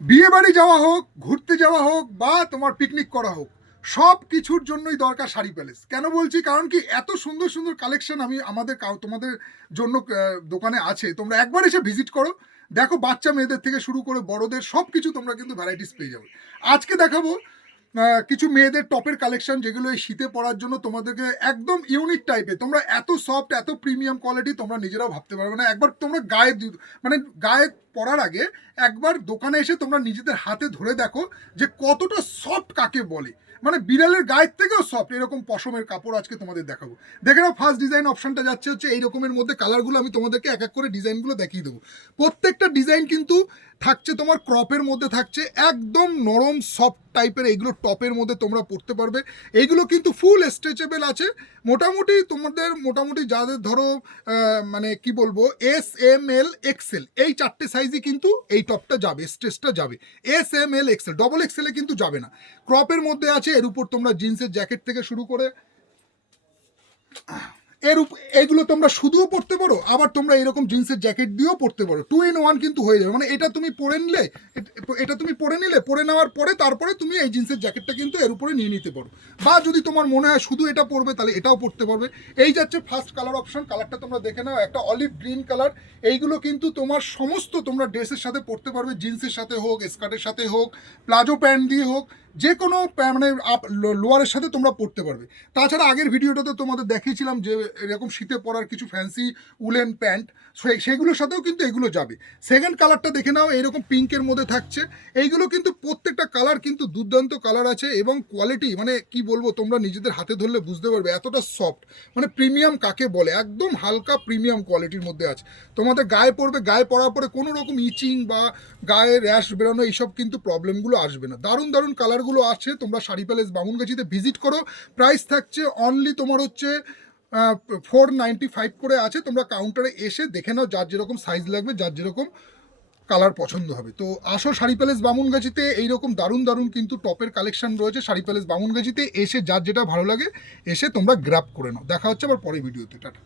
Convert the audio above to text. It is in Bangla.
বিয়ে বাড়ি যাওয়া হোক, ঘুরতে যাওয়া হোক বা তোমার পিকনিক করা হোক, সব কিছুর জন্যই দরকার শাড়ি প্যালেস। কেন বলছি? কারণ কি এত সুন্দর সুন্দর কালেকশন আমি তোমাদের জন্য দোকানে আছে। তোমরা একবার এসে ভিজিট করো, দেখো বাচ্চা মেয়েদের থেকে শুরু করে বড়দের সব কিছু তোমরা কিন্তু ভ্যারাইটিস পেয়ে যাবে। আজকে দেখাবো কিছু মেয়েদের টপের কালেকশন, যেগুলো এই শীতে পরার জন্য তোমাদেরকে একদম ইউনিক টাইপের। তোমরা এত সফট, এত প্রিমিয়াম কোয়ালিটি তোমরা নিজেরাও ভাবতে পারবে না। একবার তোমরা মানে গায়ে পরার আগে একবার দোকানে এসে তোমরা নিজেদের হাতে ধরে দেখো যে কতটা সফট কাকে বলে। মানে বিড়ালের গায়ের থেকেও সফট এরকম পশমের কাপড় আজকে তোমাদের দেখাবো। দেখে নাও, ফার্স্ট ডিজাইন অপশনটা যাচ্ছে হচ্ছে এই রকমের মধ্যে। কালারগুলো আমি তোমাদেরকে এক এক করে ডিজাইনগুলো দেখিয়ে দেবো। প্রত্যেকটা ডিজাইন কিন্তু থাকছে তোমার ক্রপের মধ্যে, থাকছে একদম নরম সফট টাইপের। এইগুলো টপের মধ্যে তোমরা পরতে পারবে। এইগুলো কিন্তু ফুল স্ট্রেচেবল আছে। মোটামুটি যাদের ধরো মানে কি বলবো, SML XL এই চারটে সাইজই কিন্তু এই টপটা যাবে, স্ট্রেচটা যাবে। SML XL, ডবল এক্সেলে কিন্তু যাবে না। ক্রপের মধ্যে আছে। এর উপর তোমরা জিন্সের জ্যাকেট থেকে শুরু করে এগুলো তোমরা শুধুও পড়তে পারো, আবার তোমরা এরকম জিন্সের জ্যাকেট দিয়েও পড়তে পারো। 2 in 1 কিন্তু হয়ে যাবে। মানে এটা তুমি পরে নিলে পরে নেওয়ার পরে তারপরে তুমি এই জিন্সের জ্যাকেটটা কিন্তু এর উপরে নিয়ে নিতে পারো। বা যদি তোমার মনে হয় শুধু এটা পরবে, তাহলে এটাও পরতে পারবে। এই যাচ্ছে ফার্স্ট কালার অপশন। কালারটা তোমরা দেখে নাও, একটা অলিভ গ্রিন কালার। এইগুলো কিন্তু তোমার সমস্ত তোমরা ড্রেসের সাথে পরতে পারবে, জিন্সের সাথে হোক, স্কার্টের সাথে হোক, প্লাজো প্যান্ট দিয়ে হোক, যে কোনো মানে লোয়ারের সাথে তোমরা পরতে পারবে। তাছাড়া আগের ভিডিওটাতে তোমাদের দেখিয়েছিলাম যে এরকম শীতে পরার কিছু ফ্যান্সি উলেন প্যান্ট, সেগুলোর সাথেও কিন্তু এগুলো যাবে। সেকেন্ড কালারটা দেখে নাও, এইরকম পিঙ্কের মধ্যে থাকছে। এইগুলো কিন্তু প্রত্যেকটা কালার কিন্তু দুর্দান্ত কালার আছে, এবং কোয়ালিটি মানে কি বলবো, তোমরা নিজেদের হাতে ধরলে বুঝতে পারবে এতটা সফট। মানে প্রিমিয়াম কাকে বলে, একদম হালকা প্রিমিয়াম কোয়ালিটির মধ্যে আছে। তোমাদের গায়ে পড়বে, গায়ে পরার পরে কোনো রকম ইচিং বা গায়ে র্যাশ বেরোনো এইসব কিন্তু প্রবলেমগুলো আসবে না। দারুণ দারুণ কালারগুলো আছে। তোমরা শাড়ি প্যালেস বামুনগাছিতে ভিজিট করো। প্রাইস থাকছে অনলি তোমার হচ্ছে 495 করে আছে। তোমরা কাউন্টারে এসে দেখে নাও, যার যেরকম সাইজ লাগবে, যার যেরকম কালার পছন্দ হবে। তো আসো শাড়ি প্যালেস বামুনগাছিতে, এইরকম দারুণ দারুণ কিন্তু টপের কালেকশন রয়েছে। শাড়ি প্যালেস বামুনগাছিতে এসে যার যেটা ভালো লাগে এসে তোমরা গ্র্যাব করে নাও। দেখা হচ্ছে আবার পরের ভিডিওতে। টাটা।